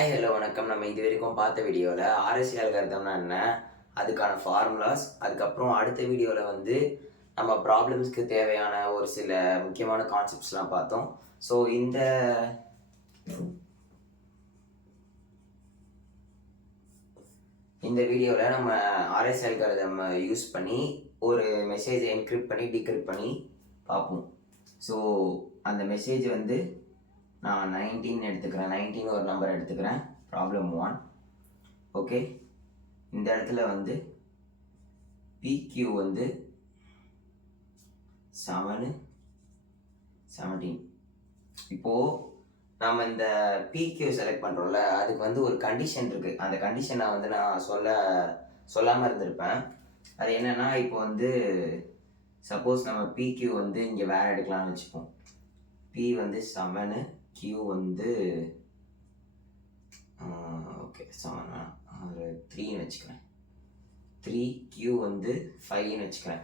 Hi hello வணக்கம். நம்ம இது வரைக்கும் பார்த்த வீடியோவில் ஆர்எஸ்சி அல்காரிதம்னா என்ன, அதுக்கான ஃபார்முலாஸ், அதுக்கப்புறம் அடுத்த வீடியோவில் வந்து நம்ம ப்ராப்ளம்ஸ்க்கு தேவையான ஒரு சில முக்கியமான கான்செப்ட்ஸ்லாம் பார்த்தோம். ஸோ இந்த வீடியோவில் நம்ம ஆர்எஸ்சி அல்காரிதம் யூஸ் பண்ணி ஒரு மெசேஜை என்கிரிப்ட் பண்ணி டிகிரிப்ட் பண்ணி பார்ப்போம். ஸோ அந்த மெசேஜ் வந்து நான் 19 எடுத்துக்கிறேன். 19 ஒரு நம்பர் எடுத்துக்கிறேன். ப்ராப்ளம் 1. ஓகே, இந்த இடத்துல வந்து PQ வந்து 17. இப்போது நம்ம இந்த PQ செலக்ட் பண்ணுறோம்ல, அதுக்கு வந்து ஒரு கண்டிஷன் இருக்குது. அந்த கண்டிஷனை வந்து நான் சொல்லாமல் இருந்திருப்பேன். அது என்னென்னா, இப்போ வந்து சப்போஸ் நம்ம PQ வந்து இங்கே வேறு எடுக்கலாம்னு வச்சுப்போம். P வந்து 7, Q வந்து ஓகே 7 ஒரு 3ன்னு வச்சுக்கிறேன். 3, Q வந்து 5ன்னு வச்சுக்கிறேன்.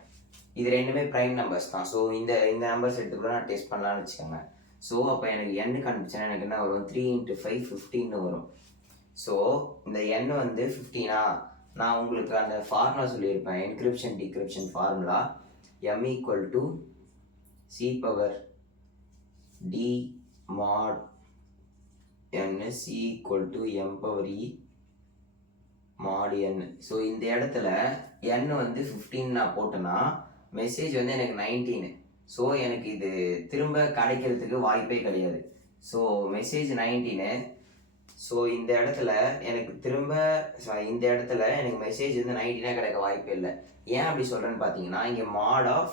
இது ரெண்டுமே ப்ரைம் நம்பர்ஸ் தான். ஸோ இந்த நம்பர்ஸ் எடுத்து கூட நான் டெஸ்ட் பண்ணலான்னு வச்சுக்கோங்க. ஸோ அப்போ எனக்கு n கண்டுபிடிச்சேன்னா எனக்கு என்ன வரும்? 3 × 5 15ன்னு வரும். ஸோ இந்த n வந்து 15ஆ, நான் உங்களுக்கு அந்த ஃபார்முலா சொல்லியிருப்பேன், encryption decryption formula. m = C power d mod n C = m power e mod n. So இந்த இடத்துல n வந்து 15 நான் போட்டேன்னா மெசேஜ் வந்து எனக்கு 19. ஸோ எனக்கு இது திரும்ப கிடைக்கிறதுக்கு வாய்ப்பே கிடையாது. So message 19. ஸோ இந்த இடத்துல எனக்கு மெசேஜ் வந்து 19 கிடைக்க வாய்ப்பே இல்லை. ஏன் அப்படி சொல்கிறேன்னு பார்த்தீங்கன்னா, இங்கே mod of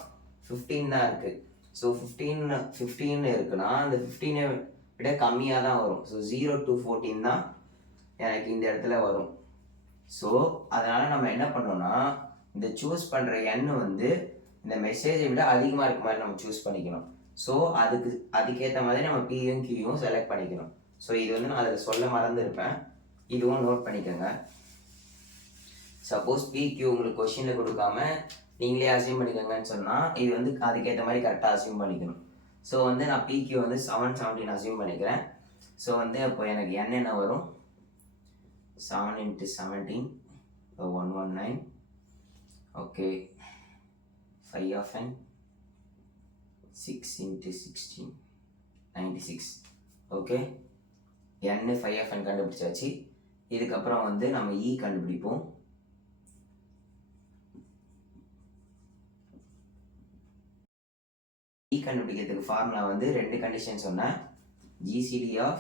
15 தான் இருக்குது. ஸோ 15 இருக்குன்னா அந்த 15 விட கம்மியாக தான் வரும். ஸோ 0 to 14 தான் எனக்கு இந்த இடத்துல வரும். ஸோ அதனால் நம்ம என்ன பண்ணோம்னா, இந்த சூஸ் பண்ணுற எண் வந்து இந்த மெசேஜை விட அதிகமாக இருக்க மாதிரி நம்ம சூஸ் பண்ணிக்கணும். ஸோ அதுக்கேற்ற மாதிரி நம்ம பியும் கியூயும் செலக்ட் பண்ணிக்கணும். ஸோ இது வந்து நான் அதில் சொல்ல மறந்துருப்பேன், இதுவும் நோட் பண்ணிக்கோங்க. சப்போஸ் PQ உங்களுக்கு கொஷினில் கொடுக்காம நீங்களே அசியூம் பண்ணிக்கோங்கன்னு சொன்னால், இது வந்து அதுக்கேற்ற மாதிரி கரெக்டாக அசியூம் பண்ணிக்கணும். ஸோ வந்து நான் PQ வந்து 17 அசியூம் பண்ணிக்கிறேன். ஸோ வந்து அப்போ எனக்கு என்ன வரும்? 7 × 17 119. Okay, 5 of n 6 × 16 96. Okay, n 5 of n கண்டுபிடிச்சாச்சு. இதுக்கப்புறம் வந்து நம்ம E கண்டுபிடிப்போம். கண்டுபிடிக்கிறதுக்கு ஃபார்முலா வந்து 2 கண்டிஷன் சொன்னேன். GCD of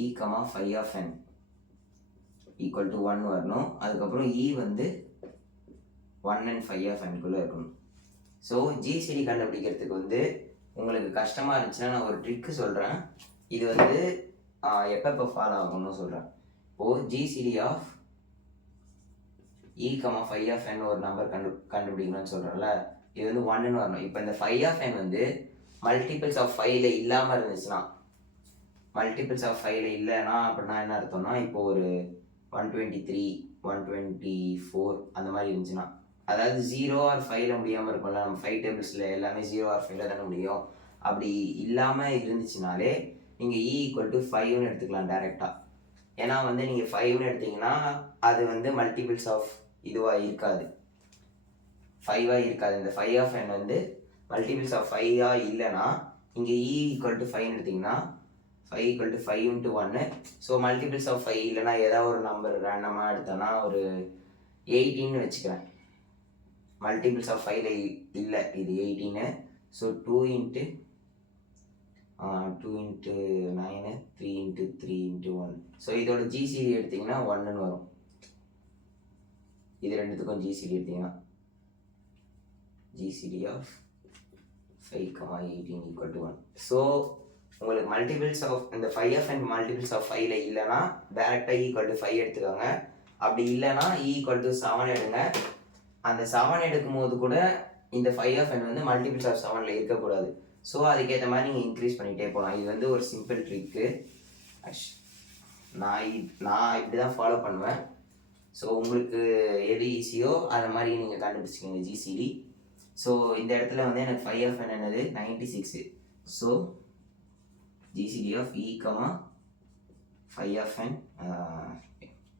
E, 5 of n = 1 வரணும். அதுக்கப்புறம் E வந்து 1 and 5 of n குள்ளே இருக்கணும். ஸோ GCD கண்டுபிடிக்கிறதுக்கு வந்து உங்களுக்கு கஷ்டமாக இருந்துச்சுன்னா நான் ஒரு ட்ரிக்கு சொல்கிறேன். இது வந்து எப்போ ஃபாலோ ஆகணும்னு சொல்கிறேன். இப்போது GCD of E, 5 of n ஒரு நம்பர் கண்டுபிடிக்கணும்னு சொல்கிறேன்ல, இது வந்து 1ன்னு வரணும். இப்போ இந்த 5 of n வந்து மல்டிபிள்ஸ் ஆஃப் 5ல இல்லாமல் இருந்துச்சுன்னா, மல்டிபிள்ஸ் ஆஃப் 5ல இல்லைன்னா அப்படின்னா என்ன அர்த்தம்னா, இப்போ ஒரு 123 124 அந்த மாதிரி இருந்துச்சுன்னா, அதாவது 0 or 5ல முடியாமல் இருக்கும்ல. நம்ம 5 டேபிள்ஸில் எல்லாமே 0 or 5ல தானே முடியும். அப்படி இல்லாமல் இருந்துச்சுனாலே நீங்கள் E = 5ன்னு எடுத்துக்கலாம் டேரெக்டாக. ஏன்னா வந்து நீங்கள் 5ன்னு எடுத்தீங்கன்னா அது வந்து மல்டிபிள்ஸ் ஆஃப் இதுவாக இருக்காது, 5ஆக இருக்காது. இந்த 5 of n வந்து மல்டிபிள்ஸ் ஆஃப் 5ஆக இல்லைன்னா இங்கே E = 5ன்னு எடுத்திங்கன்னா 5 = 5 × 1. ஸோ மல்டிபிள்ஸ் ஆஃப் 5 இல்லைனா ஏதாவது ஒரு நம்பர் ரேண்டமாக எடுத்தோன்னா ஒரு 18ன்னு வச்சுக்கிறேன். மல்டிபிள்ஸ் ஆஃப் 5ல இல்லை, இது 18. ஸோ 2 × 9 3 × 3 × 1. ஸோ இதோட GCD எடுத்திங்கன்னா 1ன்னு வரும். இது ரெண்டுத்துக்கும் GCD எடுத்திங்கன்னா GCD of 5, 18 = 1. ஸோ உங்களுக்கு மல்டிபிள்ஸ் ஆஃப் இந்த 5 of n மல்டிபிள்ஸ் ஆஃப் 5ல இல்லைன்னா டேரெக்டாக E = 5 எடுத்துக்கோங்க. அப்படி இல்லைன்னா E = 7 எடுங்க. அந்த 7 எடுக்கும்போது கூட இந்த 5 of n வந்து மல்டிபிள்ஸ் ஆஃப் 7ல இருக்கக்கூடாது. ஸோ அதுக்கேற்ற மாதிரி நீங்கள் இன்க்ரீஸ் பண்ணிகிட்டே போகலாம். இது வந்து ஒரு சிம்பிள் ட்ரிக்கு. நான் இப்படி தான் ஃபாலோ பண்ணுவேன். ஸோ உங்களுக்கு எது ஈஸியோ அதை மாதிரி நீங்கள் கண்டுபிடிச்சிக்கோங்க GCD. ஸோ இந்த இடத்துல வந்து எனக்கு 5 of n என்னது 96. So GCD of E, phi of n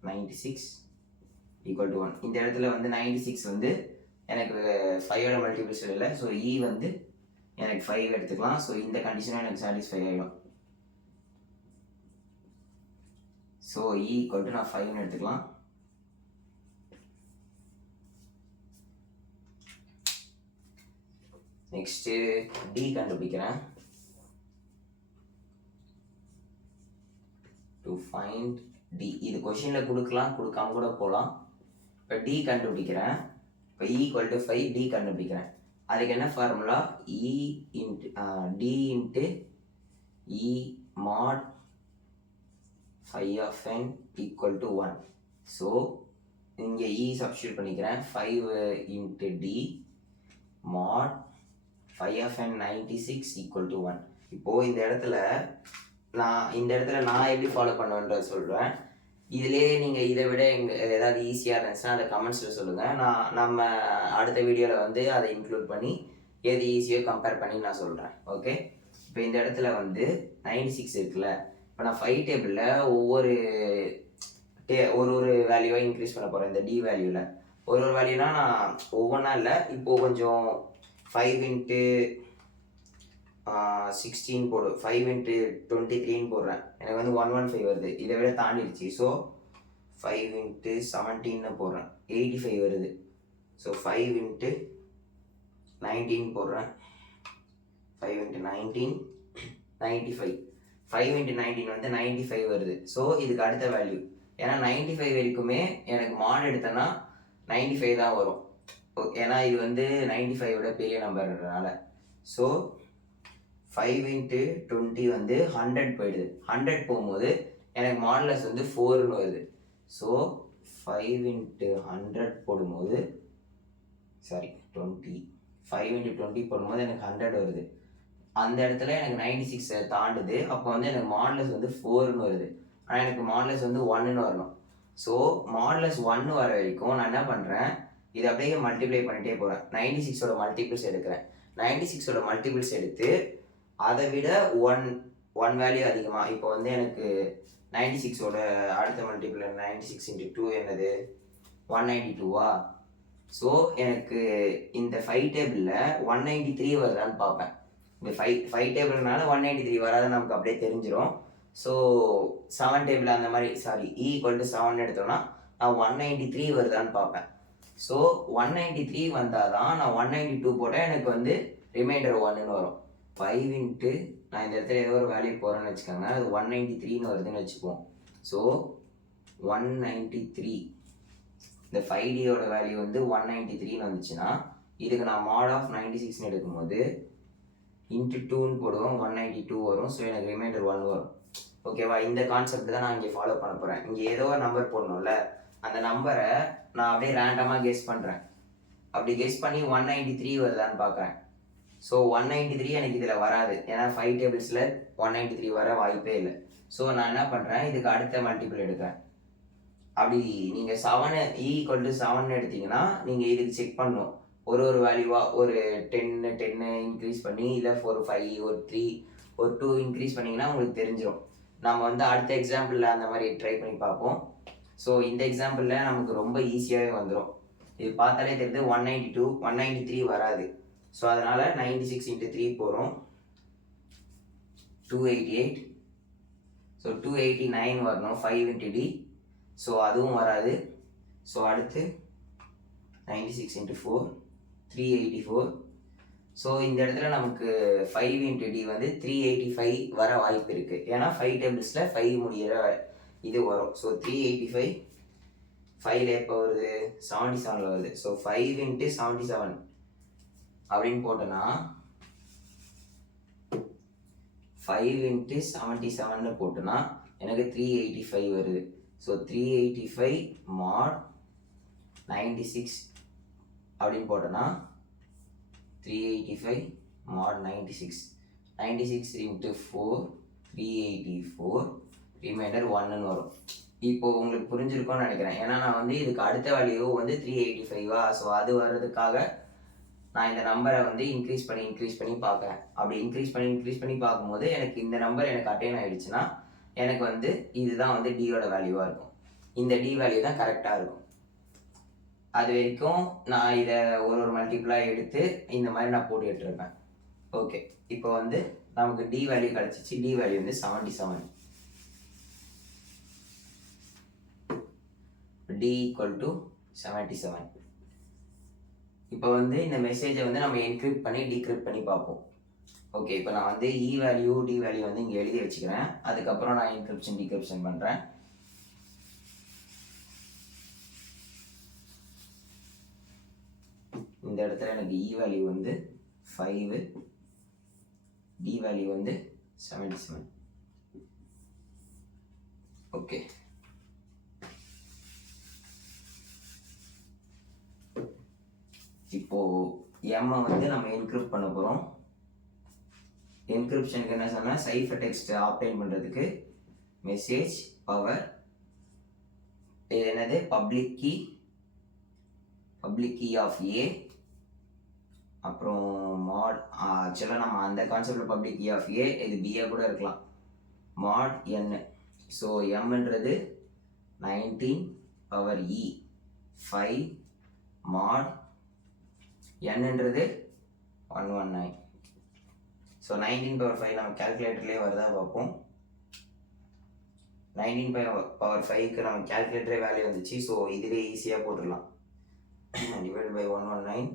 96 equal to 1. இந்த இடத்துல வந்து 96 வந்து எனக்கு 5ஓட மல்டிபிள்ஸ் இல்லை, ஸோ E வந்து எனக்கு 5 எடுத்துக்கலாம். ஸோ இந்த கண்டிஷனும் எனக்கு சாட்டிஸ்ஃபை ஆகிடும். ஸோ E ஈக்குவல் டு நான் 5ன்னு எடுத்துக்கலாம். நெக்ஸ்ட்டு D கண்டுபிடிக்கிறேன். டு ஃபைண்ட் D, இது கொஷினில் கொடுக்கலாம், கொடுக்காம கூட போகலாம். இப்போ D கண்டுபிடிக்கிறேன். இப்போ E ஈக்குவல் டு 5, D கண்டுபிடிக்கிறேன். அதுக்கு என்ன formula? E into D into E mod phi of n equal to 1. So இங்கே E சப்ஸ்டியூட் பண்ணிக்கிறேன். 5 into D mod phi of n 96 equal to 1. இப்போது இந்த இடத்துல நான் எப்படி ஃபாலோ பண்ணுவேன்றத சொல்கிறேன். இதிலே நீங்கள் இதை விட ஏதாவது ஈஸியாக இருந்துச்சுன்னா அதை கமெண்ட்ஸில் சொல்லுங்கள். நம்ம அடுத்த வீடியோவில் வந்து அதை இன்க்ளூட் பண்ணி எது ஈஸியோ கம்பேர் பண்ணி நான் சொல்கிறேன். ஓகே, இப்போ இந்த இடத்துல வந்து 96 இருக்குல்ல. இப்போ நான் 5 டேபிளில் ஒரு வேல்யூவாக இன்க்ரீஸ் பண்ண போகிறேன். இந்த D வேல்யூவில் ஒரு வேல்யூனா நான் ஒவ்வொன்றா இல்லை, இப்போது கொஞ்சம் 5 இன்ட்டு 16 போடு, 5 இன்ட்டு 23ன்னு போடுறேன். எனக்கு வந்து 115 வருது, இதை விட தாண்டிடுச்சு. ஸோ 5 இன்ட்டு 17ன்னு போடுறேன், 85 வருது. ஸோ 5 இன்ட்டு 19 போடுறேன், 5 இன்ட்டு 19 95. 5 இன்ட்டு 19 வந்து 95 வருது. ஸோ இதுக்கு அடுத்த வேல்யூ, ஏன்னா 95 வரைக்குமே எனக்கு மாட் எடுத்தேன்னா 95 தான் வரும். ஏன்னா இது வந்து 95 பெரிய நம்பர்ன்றதுனால. ஸோ 5 இன்ட்டு 20 வந்து 100 போயிடுது. 100 போகும்போது எனக்கு மாடுலஸ் வந்து 4ன்னு வருது. ஸோ 5 இன்ட்டு 100 போடும்போது 20 5 இன்ட்டு 20 போடும்போது எனக்கு 100 வருது. அந்த இடத்துல எனக்கு 96 தாண்டுது. அப்போ வந்து எனக்கு மாடுலஸ் வந்து 4ன்னு வருது. ஆனால் எனக்கு மாடுலஸ் வந்து 1ன்னு வரணும். ஸோ மாடுலஸ் 1 வர வரைக்கும் நான் என்ன பண்ணுறேன், இதை அப்படியே மல்டிப்ளை பண்ணிகிட்டே போகிறேன். 96ஓட மல்டிபிள்ஸ் எடுக்கிறேன். 96ஓட மல்டிபிள்ஸ் எடுத்து அதை விட ஒன் வேல்யூ அதிகமாக, இப்போ வந்து எனக்கு 96ஓட அடுத்த மல்டிபிள் 96 இன்ட்டு 2 என்னது 192வா. ஸோ எனக்கு இந்த 5 டேபிளில் 193 வருதான்னு பார்ப்பேன். இந்த 5 டேபிள்னால 193 வராதுன்னு நமக்கு அப்படியே தெரிஞ்சிடும். ஸோ 7 டேபிள் அந்த மாதிரி E ஈக்குவல் டு 7 எடுத்தோன்னா நான் 193 வருதான்னு பார்ப்பேன். ஸோ 193 வந்தால் தான் நான் 192 போட்டால் எனக்கு வந்து ரிமைண்டர் 1ன்னு வரும். 5 இன்ட்டு நான் இந்த இடத்துல ஏதோ ஒரு வேல்யூ போகிறேன்னு வச்சுக்கோங்க, அது 193ன்னு வருதுன்னு வச்சுப்போம். ஸோ 193, இந்த 5Dயோட வேல்யூ வந்து 193ன்னு வந்துச்சுன்னா இதுக்கு நான் மாட் ஆஃப் 96ன்னு எடுக்கும்போது இன்ட்டு 2ன்னு போடுவோம், 192 வரும். ஸோ எனக்கு ரிமைண்டர் 1 வரும். ஓகேவா? இந்த கான்செப்ட் தான் நான் இங்கே ஃபாலோ பண்ண போகிறேன். இங்கே ஏதோ ஒரு நம்பர் போடணும்ல, அந்த நம்பரை நான் அப்படியே ரேண்டமாக கெஸ் பண்ணுறேன். அப்படி கெஸ் பண்ணி 193 வருதான்னு பார்க்குறேன். ஸோ 193 எனக்கு இதில் வராது, ஏன்னா 5 டேபிள்ஸில் 193 வர வாய்ப்பே இல்லை. ஸோ நான் என்ன பண்ணுறேன், இதுக்கு அடுத்த மல்டிபிள் எடுக்கிறேன். அப்படி நீங்கள் 7 E ஈக்குவல் டு 7 எடுத்தீங்கன்னா நீங்கள் இதுக்கு செக் பண்ணணும். ஒரு வேல்யூவாக ஒரு 10 இன்க்ரீஸ் பண்ணி, இல்லை ஒரு 5 ஒரு 3 ஒரு 2 இன்க்ரீஸ் பண்ணிங்கன்னா உங்களுக்கு தெரிஞ்சிடும். நம்ம வந்து அடுத்த எக்ஸாம்பிளில் அந்த மாதிரி ட்ரை பண்ணி பார்ப்போம். ஸோ இந்த எக்ஸாம்பிளில் நமக்கு ரொம்ப ஈஸியாகவே வந்துடும். இது பார்த்தாலே தெரியுது 192 193 வராது. ஸோ அதனால் 96 இன்ட்டு 3 போகிறோம், 288. ஸோ 289 வரணும் 5 இன்ட்டு D. ஸோ அதுவும் வராது. ஸோ அடுத்து 96 இன்ட்டு 4 384. ஸோ இந்த இடத்துல நமக்கு 5 இன்ட்டு D வந்து 385 வர வாய்ப்பு இருக்குது. ஏன்னா 5 டேபிள்ஸில் 5 முடிகிற இது வரும். ஸோ 385 5 எப்போ வருது 77 வருது. ஸோ 5 இன்ட்டு 77 அப்படின்னு போட்டோன்னா 5 இன்ட்டு 77ன்னு போட்டோன்னா எனக்கு 385 வருது. ஸோ 385 மாட் 96 அப்படின்னு போட்டோன்னா 385 mod 96 இன்ட்டு 4 384 ரிமைண்டர் 1ன்னு வரும். இப்போ உங்களுக்கு புரிஞ்சிருக்கும்னு நினைக்கிறேன். ஏன்னா நான் வந்து இதுக்கு அடுத்த வேல்யூ வந்து 385வா. ஸோ அது வர்றதுக்காக நான் இந்த நம்பரை வந்து இன்க்ரீஸ் பண்ணி பார்க்குறேன். அப்படி இன்க்ரீஸ் பண்ணி பார்க்கும்போது எனக்கு இந்த நம்பர் எனக்கு அட்டைன் ஆகிடுச்சுன்னா எனக்கு வந்து இதுதான் வந்து டியோட வேல்யூவாக இருக்கும். இந்த டி வேல்யூ தான் கரெக்டாக இருக்கும். அது வரைக்கும் நான் இதை ஒரு மல்டிபிளாக எடுத்து இந்த மாதிரி நான் போட்டுக்கிட்டு இருப்பேன். ஓகே, இப்போ வந்து நமக்கு டி வேல்யூ கிடச்சிச்சு. டி வேல்யூ வந்து 77. T equal to 77. இப்போ வந்து இந்த மெசேஜை வந்து நம்ம என்கிரிப்ட் பண்ணி டீக்ரிப்ட் பண்ணி பார்ப்போம். ஓகே, இப்போ நான் வந்து இ வேல்யூ டி வேல்யூ வந்து இங்கே எழுதி வச்சுக்கிறேன். அதுக்கப்புறம் நான் என்கிரிப்ஷன் டீக்ரிப்ஷன் பண்ணுறேன். இந்த இடத்துல எனக்கு இ வேல்யூ வந்து 5, டி வேல்யூ வந்து 77. ஓகே, இப்போ எம் வந்து நம்ம என்கிரிப்ட் பண்ண போகிறோம். என்கிரிப்ஷனுக்கு என்ன சொன்னால் சைஃபர் டெக்ஸ்ட் ஆப்டைன் பண்ணுறதுக்கு மெசேஜ் பவர் இது என்னது பப்ளிக் கீ ஆஃப் ஏ, அப்புறம் மாட். ஆக்சுவலாக நம்ம அந்த கான்செப்டில் பப்ளிக் கீ ஆஃப் ஏ இது பிஏ கூட இருக்கலாம். மாட் என். ஸோ எம்ன்றது 19 பவர் இ 5 மாட் என்னன்றது 119. ஸோ 19 பவர் 5 நம்ம கேல்குலேட்டர்லேயே வருதா பார்ப்போம். 19 பவர் 5க்கு நம்ம கேல்குலேட்டரே வேல்யூ வந்துச்சு. ஸோ இதிலே ஈஸியாக போட்டுடலாம். Divide by 119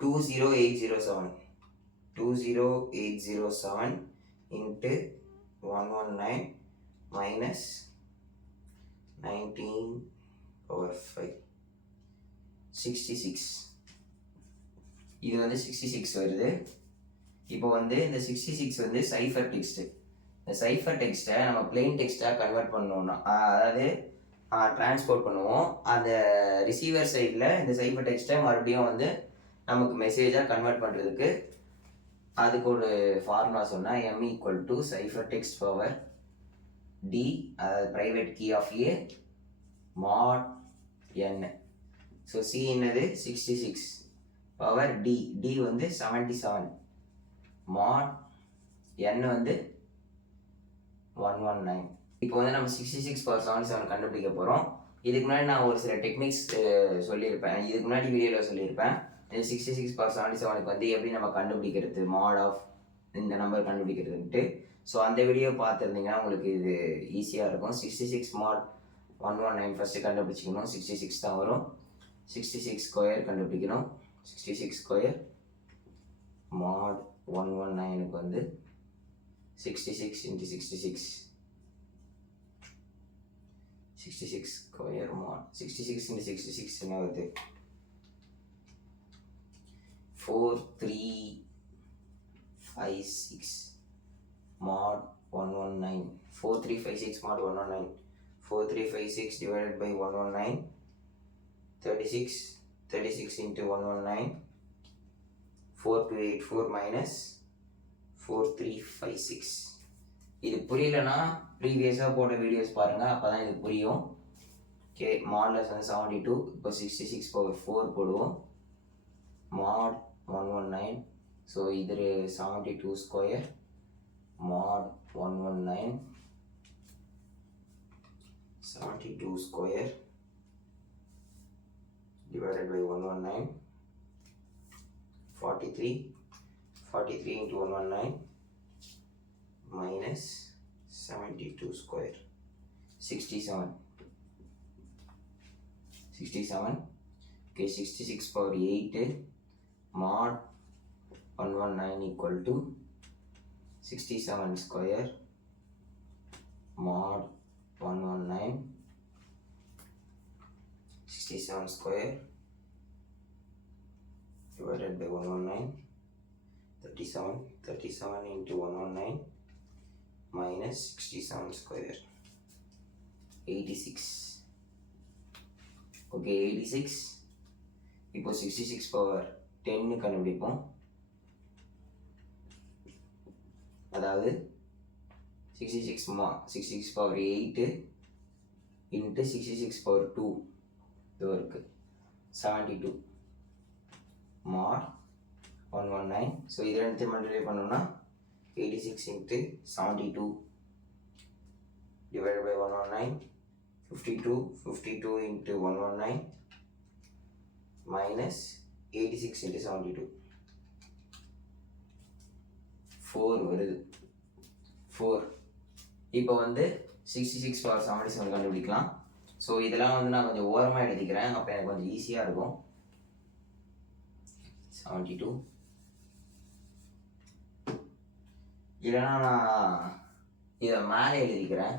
20807 20807 into 119 minus 19 power 5 66. இது வந்து 66 வருது. இப்போ வந்து இந்த 66 வந்து சைஃபர் டெக்ஸ்ட்டு. இந்த சைஃபர் டெக்ஸ்ட்டை நம்ம பிளெயின் டெக்ஸ்ட்டாக கன்வெர்ட் பண்ணோம்னா, அதாவது டிரான்ஸ்போர்ட் பண்ணுவோம். அந்த ரிசீவர் சைடில் இந்த சைஃபர் டெக்ஸ்ட்டை மறுபடியும் வந்து நமக்கு மெசேஜாக கன்வெர்ட் பண்ணுறதுக்கு அதுக்கு ஒரு ஃபார்முலா சொன்னால் M equal to cipher text power D, அதாவது private key of a mod N. So C என்னது 66 பவர் டி, டி வந்து 77 மாட் என் வந்து 119. இப்போ வந்து நம்ம 66 பவர் 77 கண்டுபிடிக்க போகிறோம். இதுக்கு முன்னாடி நான் ஒரு சில டெக்னிக்ஸ் சொல்லியிருப்பேன். இதுக்கு முன்னாடி வீடியோவில் சொல்லியிருப்பேன். இந்த 66 பவர் 77க்கு வந்து எப்படி நம்ம கண்டுபிடிக்கிறது, மாட் ஆஃப் இந்த நம்பர் கண்டுபிடிக்கிறதுன்ட்டு. ஸோ அந்த வீடியோ பார்த்துருந்தீங்கன்னா உங்களுக்கு இது ஈஸியாக இருக்கும். 66 மாட் 119 ஃபஸ்ட்டு கண்டுபிடிச்சிக்கணும். 66 தான் வரும். 66 ஸ்கொயர் கண்டுபிடிக்கணும். 66 ஸ்கொயர் மாட் 119க்கு வந்து 66 into 66 66 ஸ்கொயர் மாட் 66 into 66 என்ன வருது 4356 மாட் 119 4356 மாட் 119 4356 divided by 119 36 into 119 4284 minus 4356. இது புரியலனா ப்ரீவியஸாக போட்ட வீடியோஸ் பாருங்கள், அப்போ தான் இது புரியும். ஓகே, மாட்லஸ் வந்து 72. இப்போ 66 பவர் 4 போடுவோம். மாட் 119. ஸோ இது 72 square Mat 119 72 square divided by 119 43 into 119 minus 72 square 67. Okay, 66 power 8 mod 119 equal to 67 square mod 119 67 square divided by 119 37 into 119 minus 67 square 86. Okay, 86. இப்போ 66 power 10 கண்டுபிடிப்போம். அதாவது 66 power 8 into 66 power 2 இது இருக்கு 72 mod 119. ஸோ இது ரெண்டு மல்டிப்ளை பண்ணோம்னா 86 into 72 divided by 119, 52 into 119 minus 86 into 72. 4 வருது. 4. இப்போ வந்து 66 power 77 கண்டுபிடிக்கலாம். ஸோ இதெல்லாம் வந்து நான் கொஞ்சம் ஓரமாக எழுதிக்கிறேன், அப்போ எனக்கு கொஞ்சம் ஈஸியாக இருக்கும். 72 இல்லைனா நான் இதை மேலே எழுதிக்கிறேன்,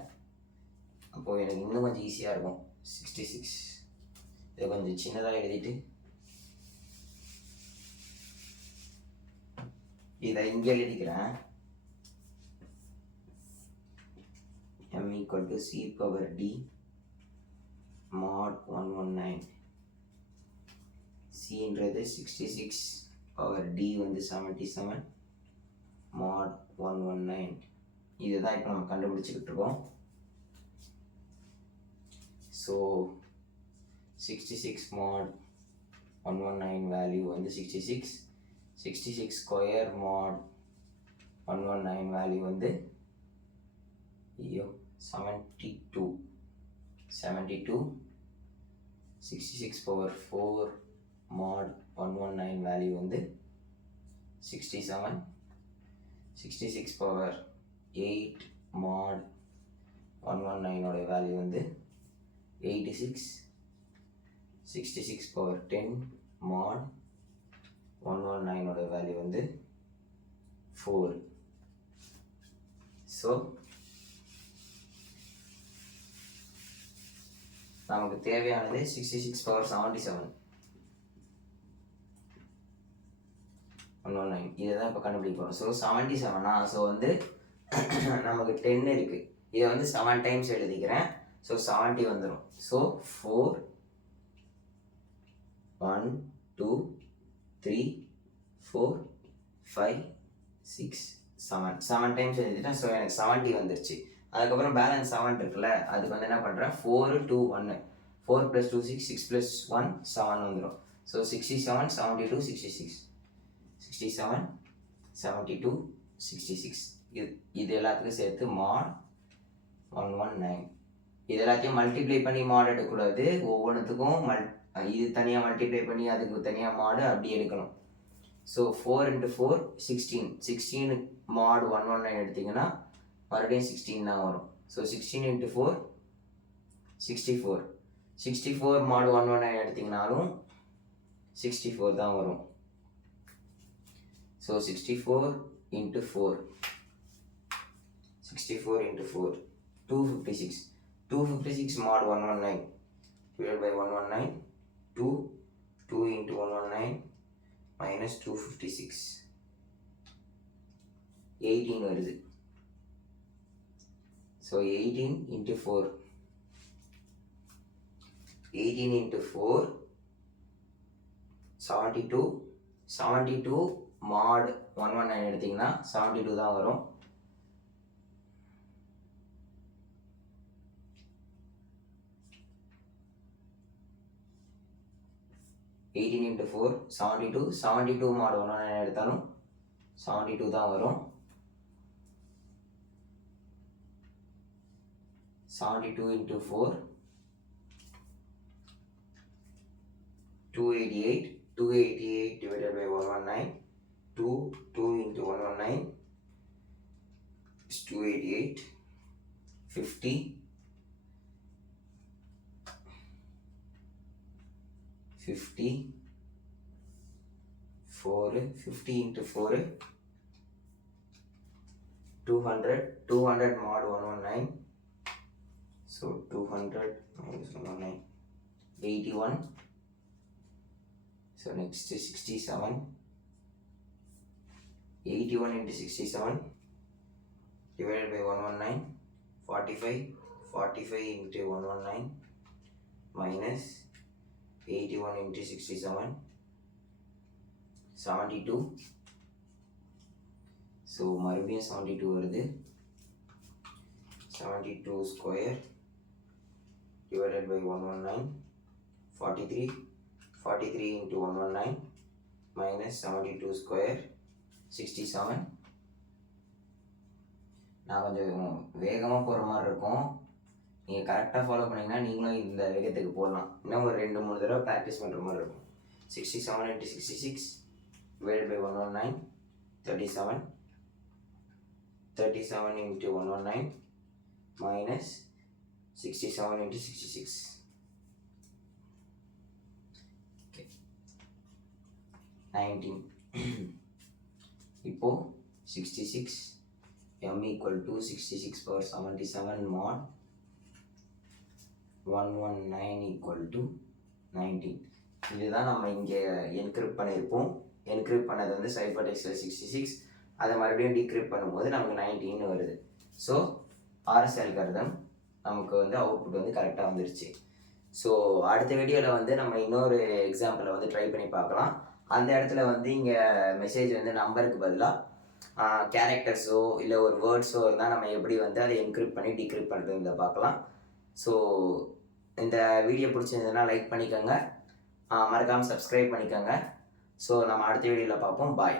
அப்போது எனக்கு இன்னும் கொஞ்சம் ஈஸியாக இருக்கும். 66 இதை கொஞ்சம் சின்னதாக எழுதிட்டு இதை இங்கே எழுதிக்கிறேன். m equal to c power d mod 119. cன்றது 66 power d வந்து 77 mod 119. இதுதான் இப்போ நம்ம கண்டுபிடிச்சிக்கிட்டு இருக்கோம். ஸோ 66 mod 119 வேல்யூ வந்து 66 ஸ்கொயர் mod 119 வேல்யூ வந்து 72. 66 power 4 mod 119 வேல்யூ வந்து 67. 66 power 8 mod 119 ஓட வேல்யூ வந்து 86. 66 power 10 mod 119 ஓட வேல்யூ வந்து 4. ஸோ நமக்கு தேவையானது 66 power 77 119. இதை தான் இப்போ கண்டுபிடிக்க போகிறோம். ஸோ 77. ஸோ வந்து நமக்கு 10 இருக்குது, இதை வந்து 7 டைம்ஸ் எழுதிக்கிறேன். ஸோ 70 வந்துடும். ஸோ 4 1 2 3 4 5 6 7 டைம்ஸ் எழுதிட்டேன். ஸோ எனக்கு 70 வந்துருச்சு. அதுக்கப்புறம் பேலன்ஸ் 7 இருக்குல்ல, அதுக்கு வந்து என்ன பண்ணுறேன், 4 2 1 4 + 2 6 6 + 1 7 வந்துடும். ஸோ 67 72 66 67 72 66. இது எல்லாத்துக்கும் சேர்த்து mod 119. இது எல்லாத்தையும் மல்டிப்ளை பண்ணி மாட் எடுக்கக்கூடாது, ஒவ்வொன்றுத்துக்கும் இது தனியாக மல்டிப்ளை பண்ணி அதுக்கு தனியாக மாடு அப்படி எடுக்கணும். ஸோ 4 × 4 16 mod 119 எடுத்திங்கன்னா மறுபடியும் 16 தான் வரும். ஸோ 16 × 4 64 mod 119 எடுத்திங்கனாலும் 64 தான் வரும். So 64 × 4 256 mod 119 divided by 119 2 × 119 minus 256 18 வருது. ஸோ 18 × 4 72 mod 119 எடுத்திங்கன்னா 72 தான் வரும். × 4 72 mod 119 எடுத்தாலும் 72 தான் வரும். 72 × 4 288 divided by 119 2 × 119 is 288 50 4 50 × 4 200 mod 119. So 200 minus 119 81. So next is 67. 81 × 67 divided by 119 45 × 119 minus 81 × 67 72. So மறுபடியும் 72 வருது. 72 square divided by 119 43 × 119 minus 72 square 67 நான் கொஞ்சம் வேகமாக போகிற மாதிரி இருக்கும். நீங்கள் கரெக்டாக ஃபாலோ பண்ணிங்கன்னா நீங்களும் இந்த வேகத்துக்கு போடலாம். இன்னும் ஒரு 2-3 தடவை ப்ராக்டிஸ் பண்ணுற மாதிரி இருக்கும். 67 × 66 / 119 37. 37 × 119 minus 67 × 66. Okay. 19. இப்போ 66 m = 66 power 77 mod 119 = 19. இதுதான் நம்ம இங்கே என்கிரிப்ட் பண்ணியிருப்போம். என்கிரிப்ட் பண்ணது வந்து சைஃபர் டெக்ஸ்டில் 66, அதை மறுபடியும் டீக்ரிப்ட் பண்ணும்போது நமக்கு 19 வருது. ஸோ ஆர்எஸ் அல்காரிதம் நமக்கு வந்து அவுட்புட் வந்து கரெக்டாக வந்துருச்சு. ஸோ அடுத்த வீடியோவில் வந்து நம்ம இன்னொரு எக்ஸாம்பிளை வந்து ட்ரை பண்ணி பார்க்கலாம். அந்த இடத்துல வந்து இங்கே மெசேஜ் வந்து நம்பருக்கு பதிலாக கேரக்டர்ஸோ இல்லை ஒரு வேர்ட்ஸோ இருந்தால் நம்ம எப்படி வந்து அதை என்கிரிப்ட் பண்ணி டீக்ரிப்ட் பண்ணுறதுல பார்க்கலாம். ஸோ இந்த வீடியோ பிடிச்சிருந்ததுன்னா லைக் பண்ணிக்கோங்க, மறக்காமல் சப்ஸ்கிரைப் பண்ணிக்கோங்க. ஸோ நம்ம அடுத்த வீடியோவில் பார்ப்போம். பாய்.